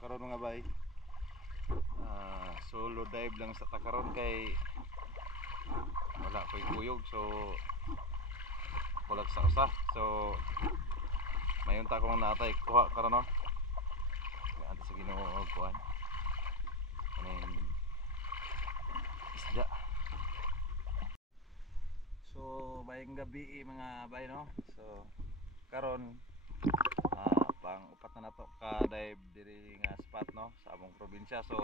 karon mga bay, solo dive lang sa takaron kay wala ko'y kuyog, so kulag sa usa. So mayon ta kung natay kuha karon no. Ante sa Ginoo kuan. Kaning isda. So bayang gabi mga bay no. So karon pang upat na nato ka dive diri nga spot no sa among probinsya. So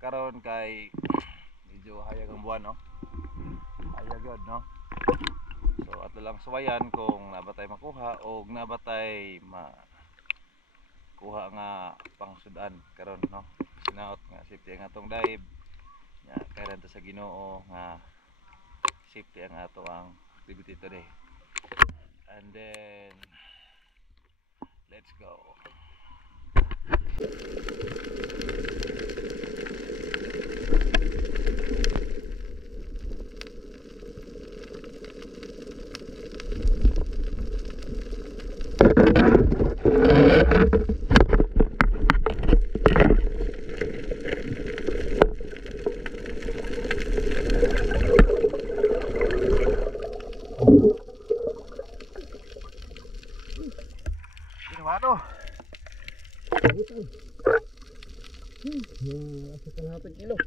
karon kay medyo hayag ang buwan no. Hayag yun no. So ato lang suwayan kung nabatay makuha o nabatay kuha nga pangsudan karon no. Sinaot nga safety ang atong dive. Ya kailan to sa Ginoo nga safety ang ato ang activity today. And then let's go. Ano? Asa ka natin kilo?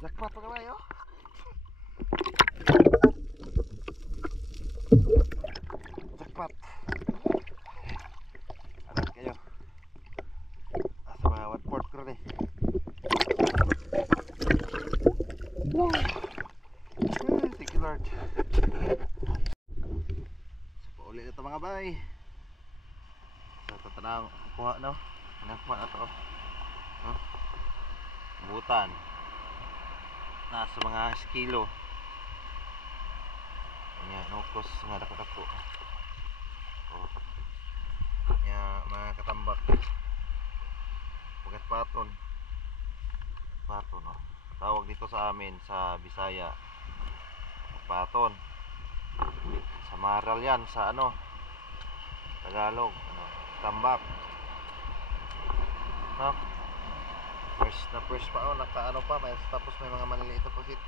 Jackpot pa kayo? Jackpot. Alam kayo. Asa mga 1/4 ko rin eh. Wow. Thank you Lord. So paulit na ito mga bay. So tatanang kuha no. Nakuha na ito. Butan. Nasa mga kilo. Ayan, nukos nga dako-dako. Ayan, mga katambak. Pugat paton. Paton, no? Tawag dito sa amin sa Bisaya. Paton. Sa Maral yan, sa ano, Tagalog, ano, tambak. No? First pa, oh, naka ano pa, tapos may mga maliliit na pusit.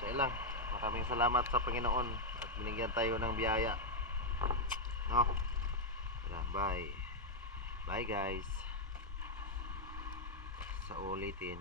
So yun lang, maraming salamat sa Panginoon at binigyan tayo ng biyaya. No? Yan, bye. Bye guys. Sa ulitin.